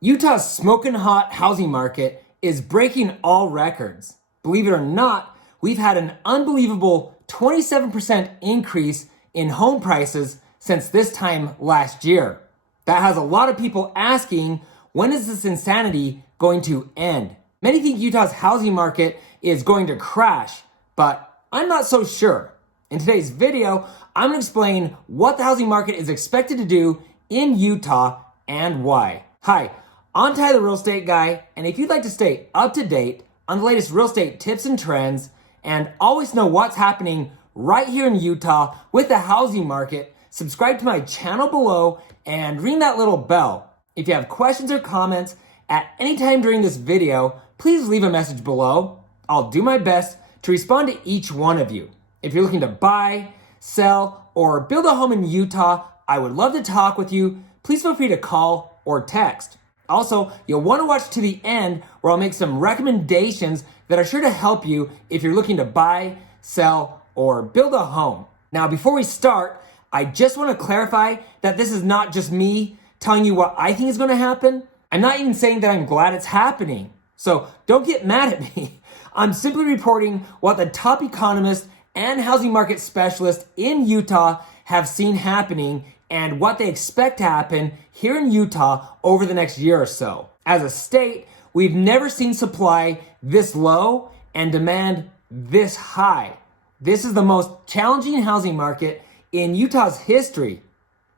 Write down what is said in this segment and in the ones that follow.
Utah's smoking hot housing market is breaking all records. Believe it or not, we've had an unbelievable 27% increase in home prices since this time last year. That has a lot of people asking, when is this insanity going to end? Many think Utah's housing market is going to crash, but I'm not so sure. In today's video, I'm going to explain what the housing market is expected to do in Utah and why. Hi, I'm Ty the Real Estate Guy, and if you'd like to stay up to date on the latest real estate tips and trends and always know what's happening right here in Utah with the housing market, subscribe to my channel below and ring that little bell. If you have questions or comments at any time during this video, please leave a message below. I'll do my best to respond to each one of you. If you're looking to buy, sell, or build a home in Utah, I would love to talk with you. Please feel free to call or text. Also, you'll want to watch to the end where I'll make some recommendations that are sure to help you if you're looking to buy, sell, or build a home. Now, before we start, I just want to clarify that this is not just me telling you what I think is going to happen. I'm not even saying that I'm glad it's happening. So don't get mad at me. I'm simply reporting what the top economists and housing market specialists in Utah have seen happening and what they expect to happen here in Utah over the next year or so. As a state, we've never seen supply this low and demand this high. This is the most challenging housing market in Utah's history.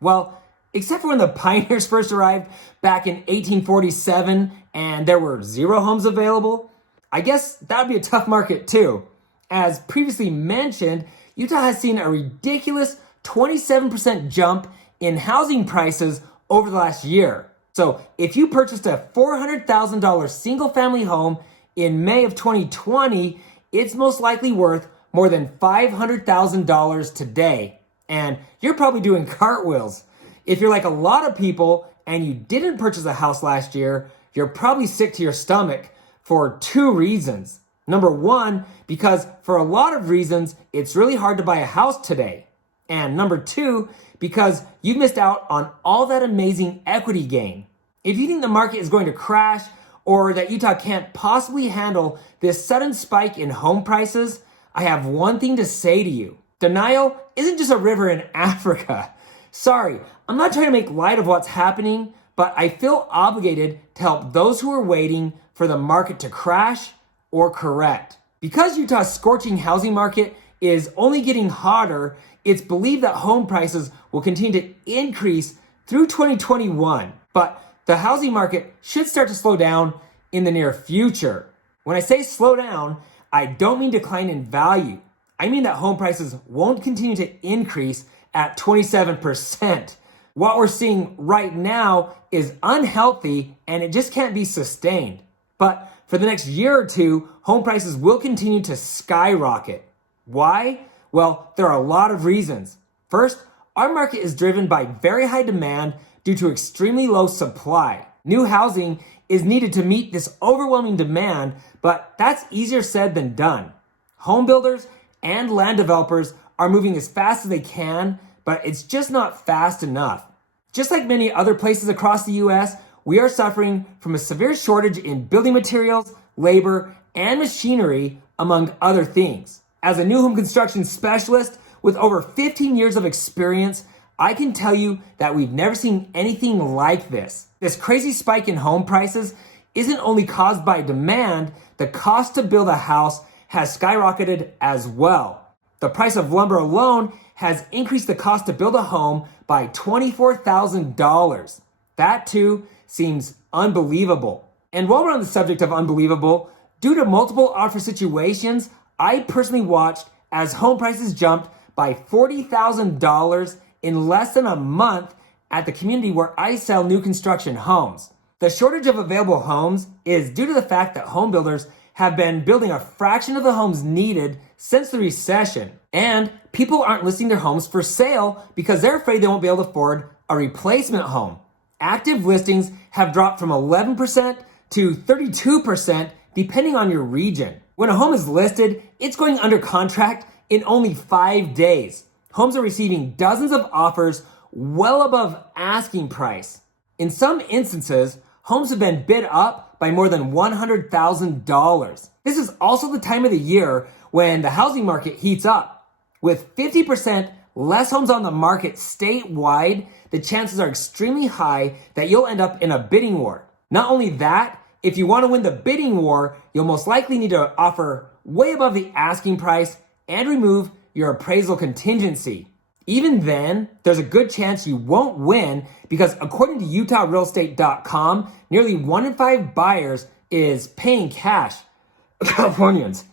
Well, except for when the pioneers first arrived back in 1847 and there were 0 homes available, I guess that would be a tough market too. As previously mentioned, Utah has seen a ridiculous 27% jump in housing prices over the last year. So if you purchased a $400,000 single family home in May of 2020, it's most likely worth more than $500,000 today. And you're probably doing cartwheels. If you're like a lot of people and you didn't purchase a house last year, you're probably sick to your stomach for 2 reasons. Number 1, because for a lot of reasons, it's really hard to buy a house today. And number 2, because you missed out on all that amazing equity gain. If you think the market is going to crash or that Utah can't possibly handle this sudden spike in home prices, I have one thing to say to you. Denial isn't just a river in Africa. Sorry, I'm not trying to make light of what's happening, but I feel obligated to help those who are waiting for the market to crash or correct. Because Utah's scorching housing market is only getting hotter, it's believed that home prices will continue to increase through 2021. But the housing market should start to slow down in the near future. When I say slow down, I don't mean decline in value. I mean that home prices won't continue to increase at 27%. What we're seeing right now is unhealthy and it just can't be sustained. But for the next year or two, home prices will continue to skyrocket. Why? Well, there are a lot of reasons. First, our market is driven by very high demand due to extremely low supply. New housing is needed to meet this overwhelming demand, but that's easier said than done. Home builders and land developers are moving as fast as they can, but it's just not fast enough. Just like many other places across the US, we are suffering from a severe shortage in building materials, labor, and machinery, among other things. As a new home construction specialist with over 15 years of experience, I can tell you that we've never seen anything like this. This crazy spike in home prices isn't only caused by demand, the cost to build a house has skyrocketed as well. The price of lumber alone has increased the cost to build a home by $24,000. That too seems unbelievable. And while we're on the subject of unbelievable, due to multiple offer situations, I personally watched as home prices jumped by $40,000 in less than a month at the community where I sell new construction homes. The shortage of available homes is due to the fact that home builders have been building a fraction of the homes needed since the recession. And people aren't listing their homes for sale because they're afraid they won't be able to afford a replacement home. Active listings have dropped from 11% to 32% depending on your region. When a home is listed, it's going under contract in only 5 days. Homes are receiving dozens of offers well above asking price. In some instances, homes have been bid up by more than $100,000. This is also the time of the year when the housing market heats up. With 50% less homes on the market statewide, the chances are extremely high that you'll end up in a bidding war. Not only that, if you want to win the bidding war, you'll most likely need to offer way above the asking price and remove your appraisal contingency. Even then, there's a good chance you won't win because according to UtahRealEstate.com, nearly 1 in 5 buyers is paying cash. Californians.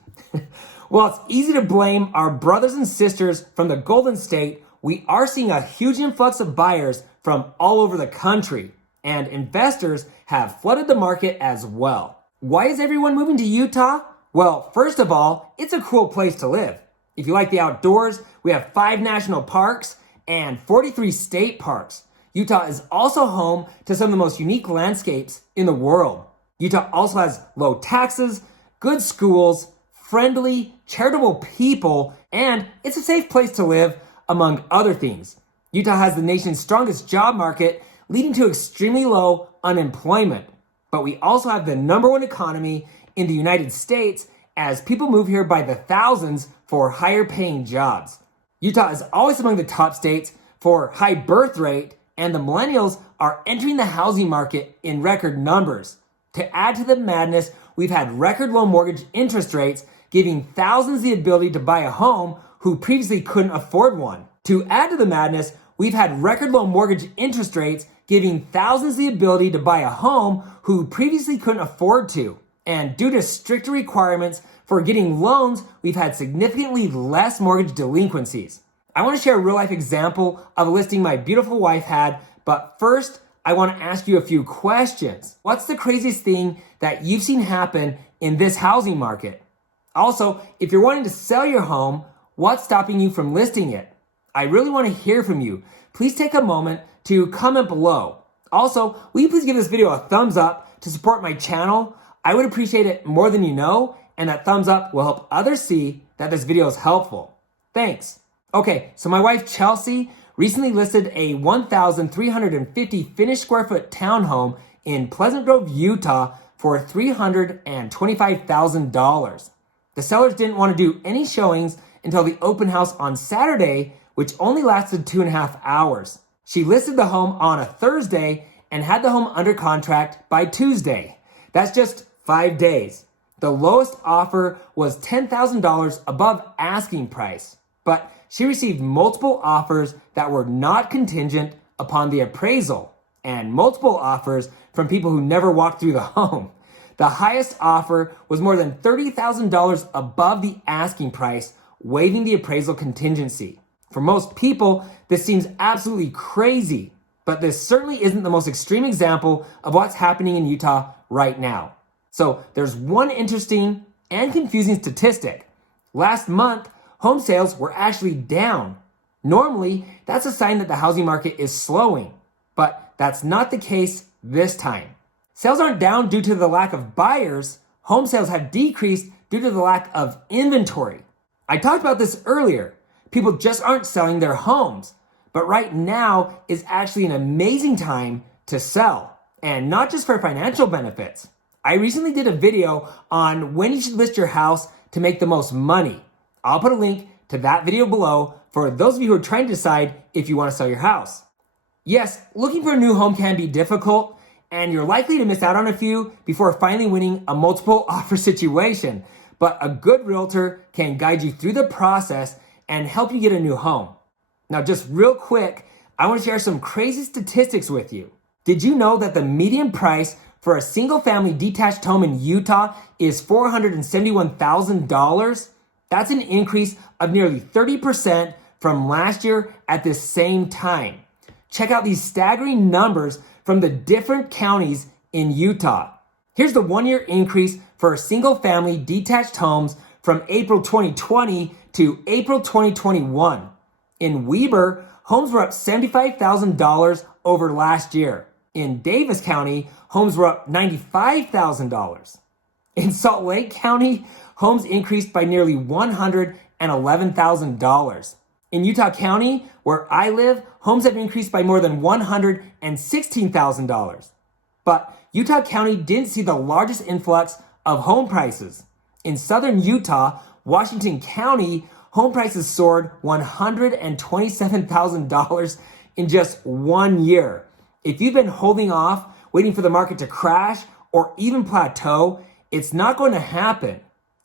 While it's easy to blame our brothers and sisters from the Golden State, we are seeing a huge influx of buyers from all over the country, and investors have flooded the market as well. Why is everyone moving to Utah? Well, first of all, it's a cool place to live. If you like the outdoors, we have 5 national parks and 43 state parks. Utah is also home to some of the most unique landscapes in the world. Utah also has low taxes, good schools, friendly, charitable people, and it's a safe place to live, among other things. Utah has the nation's strongest job market, leading to extremely low unemployment. But we also have the #1 economy in the United States as people move here by the thousands for higher paying jobs. Utah is always among the top states for high birth rate, and the millennials are entering the housing market in record numbers. To add to the madness, we've had record low mortgage interest rates, giving thousands the ability to buy a home who previously couldn't afford one. To add to the madness, we've had record low mortgage interest rates, giving thousands the ability to buy a home who previously couldn't afford to. And due to stricter requirements for getting loans, we've had significantly less mortgage delinquencies. I want to share a real life example of a listing my beautiful wife had, but first, I want to ask you a few questions. What's the craziest thing that you've seen happen in this housing market? Also, if you're wanting to sell your home, what's stopping you from listing it? I really want to hear from you. Please take a moment to comment below. Also, will you please give this video a thumbs up to support my channel? I would appreciate it more than you know, and that thumbs up will help others see that this video is helpful. Thanks. Okay, so my wife Chelsea recently listed a 1,350 finished square foot townhome in Pleasant Grove, Utah for $325,000. The sellers didn't want to do any showings until the open house on Saturday, which only lasted 2.5 hours. She listed the home on a Thursday and had the home under contract by Tuesday. That's just 5 days. The lowest offer was $10,000 above asking price, but she received multiple offers that were not contingent upon the appraisal and multiple offers from people who never walked through the home. The highest offer was more than $30,000 above the asking price, waiving the appraisal contingency. For most people, this seems absolutely crazy, but this certainly isn't the most extreme example of what's happening in Utah right now. So there's one interesting and confusing statistic. Last month, home sales were actually down. Normally, that's a sign that the housing market is slowing, but that's not the case this time. Sales aren't down due to the lack of buyers. Home sales have decreased due to the lack of inventory. I talked about this earlier. People just aren't selling their homes. But right now is actually an amazing time to sell, and not just for financial benefits. I recently did a video on when you should list your house to make the most money. I'll put a link to that video below for those of you who are trying to decide if you want to sell your house. Yes, looking for a new home can be difficult, and you're likely to miss out on a few before finally winning a multiple offer situation. But a good realtor can guide you through the process and help you get a new home. Now, just real quick, I want to share some crazy statistics with you. Did you know that the median price for a single family detached home in Utah is $471,000? That's an increase of nearly 30% from last year at the same time. Check out these staggering numbers from the different counties in Utah. Here's the 1-year increase for single family detached homes from April 2020 to April 2021. In Weber, homes were up $75,000 over last year. In Davis County, homes were up $95,000. In Salt Lake County, homes increased by nearly $111,000. In Utah County, where I live, homes have increased by more than $116,000. But Utah County didn't see the largest influx of home prices. In southern Utah, Washington County, home prices soared $127,000 in just 1 year. If you've been holding off, waiting for the market to crash or even plateau, it's not going to happen.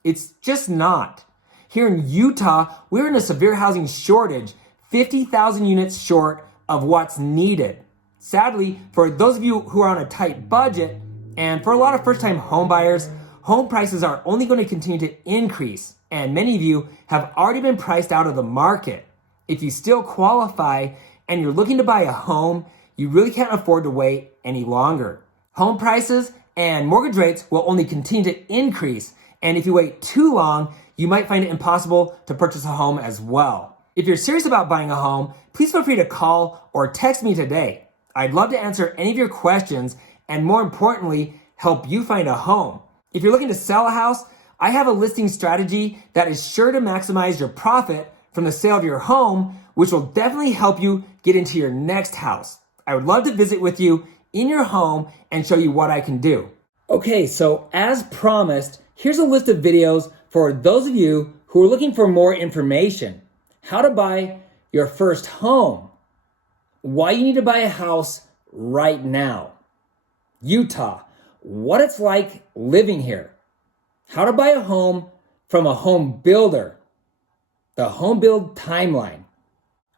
It's just not. Here in Utah, we're in a severe housing shortage, 50,000 units short of what's needed. Sadly, for those of you who are on a tight budget, and for a lot of first-time home buyers, home prices are only going to continue to increase, and many of you have already been priced out of the market. If you still qualify and you're looking to buy a home, you really can't afford to wait any longer. Home prices and mortgage rates will only continue to increase, and if you wait too long, you might find it impossible to purchase a home as well. If you're serious about buying a home, please feel free to call or text me today. I'd love to answer any of your questions and, more importantly, help you find a home. If you're looking to sell a house, I have a listing strategy that is sure to maximize your profit from the sale of your home, which will definitely help you get into your next house. I would love to visit with you in your home and show you what I can do. Okay, so as promised, here's a list of videos for those of you who are looking for more information. How to buy your first home. Why you need to buy a house right now. Utah, what it's like living here. How to buy a home from a home builder. The home build timeline.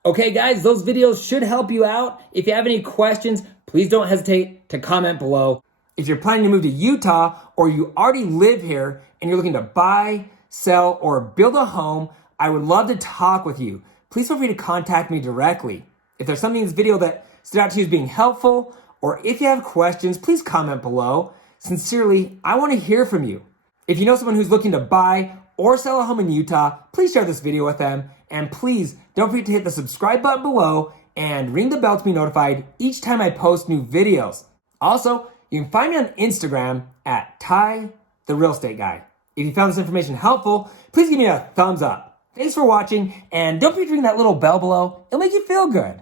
Okay guys, those videos should help you out. If you have any questions, please don't hesitate to comment below. If you're planning to move to Utah or you already live here and you're looking to buy, sell, or build a home, I would love to talk with you. Please feel free to contact me directly. If there's something in this video that stood out to you as being helpful, or if you have questions, please comment below. Sincerely, I want to hear from you. If you know someone who's looking to buy or sell a home in Utah, please share this video with them. And please don't forget to hit the subscribe button below and ring the bell to be notified each time I post new videos. Also, you can find me on Instagram at Ty the Real Estate Guy. If you found this information helpful, please give me a thumbs up. Thanks for watching, and don't forget to ring that little bell below. It'll make you feel good.